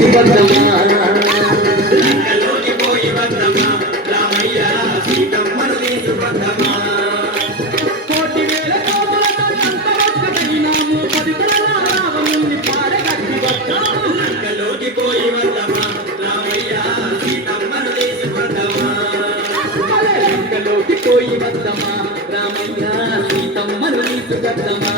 తీసుకొద్దమా లంకలోకి పోయి వద్దమా రామయ్య సీతమ్మను తీసుకొద్దమా కోటి వేల కోపులతో అంతరొక్కటైనాము 10 తరాల రావణుణ్ణి పాడగట్టి వద్దాము లంకలోకి పోయి వద్దమా రామయ్య సీతమ్మను తీసుకొద్దమా లంకలోకి పోయి వద్దమా రామయ్య సీతమ్మను తీసుకొద్దమా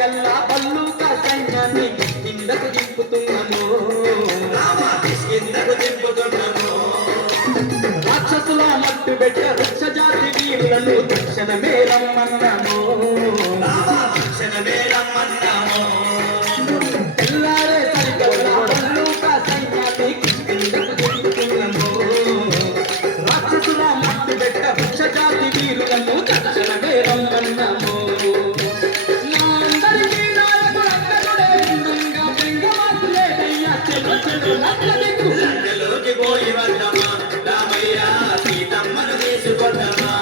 కల్లా పల్లుక సైన్యాన్ని కిందకు దింపుతున్నాము కిందకు దింపుతున్నాము రాక్షసుల మట్టు పెట్ట వృక్ష జాతి వీరులను తక్షణమే రమ్మన్నాము తక్షణమే రమ్మన్నాము తెల్లారే సరికల్లా పల్లుక సైన్యాన్ని కిందకు దింపుతున్నాము రాక్షసుల మట్టు పెట్ట వృక్ష జాతి వీరులను తక్షణమే రమ్మన్నాము లంకలోకి పోయి వద్దమా రామయ్య సీతమ్మను తీసుకొద్దమా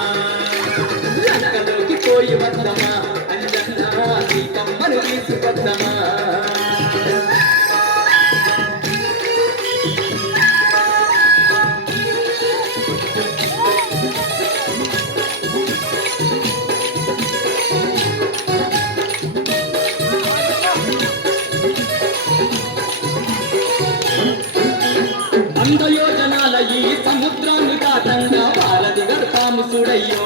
లంకలోకి పోయి వద్దమా అంజన్న సీతమ్మను తీసుకొద్దమా యోజనాల ఈ సముద్రాన్ని దాటంగా భారతి గడతాము చూడయ్యో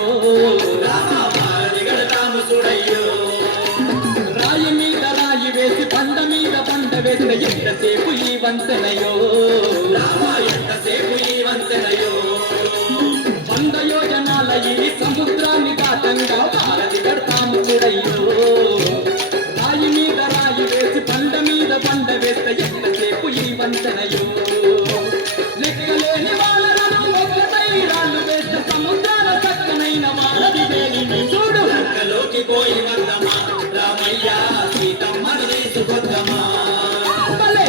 రాయి మీద రాయి వేసి బండ మీద బండ వేసిన ఎంతసేపు ఈ వంతెనయో వంద యోజనాల ఈ సముద్రాన్ని దాటంగా భారతి గడతాము చూడయ్యో రాయి మీద రాయి వేసి బండ మీద బండ వేస్తే ఎంతసేపు ఈ వంతెనయో లెక్కలేని వాళ్ళను ఒక్కటై రాళ్ళు వేస్తే సముద్రాల చక్కనైన వాళ్ళది వేలిని చూడు లంకలోకి పోయి వద్దమా రామయ్య సీతమ్మను తీసుకొద్దమా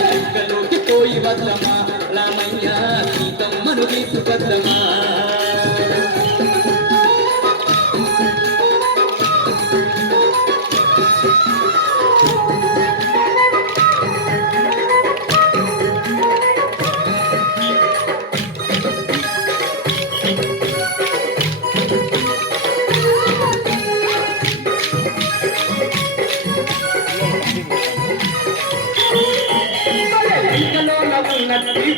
లంకలోకి పోయి వద్దమా రామయ్య సీతమ్మను తీసుకొద్దమా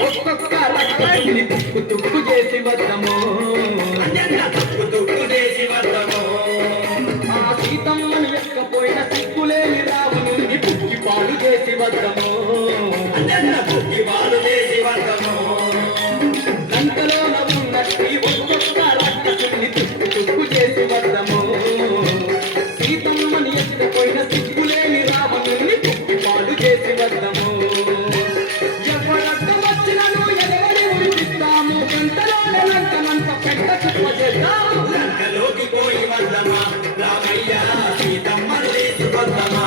ఒక్కొక్క రకాన్ని తుక్కు చేసి వద్దము ఆ సీతమ్మను ఎక్కపోయిన సిగ్గులేని రావణుని పుక్కి పాలు చేసి వద్దము లంకలోన ఉన్నట్టి ఒక్కొక్క రక్కసుని తుక్కు చేసి వద్దము సీతమ్మని ఎక్కపోయిన సిగ్గులేని రావణుని పుక్కి పాలు చేసి వద్దము లంకలోకి పోయి వద్దమా రామయ్య సీతమ్మను తీసుకొద్దమా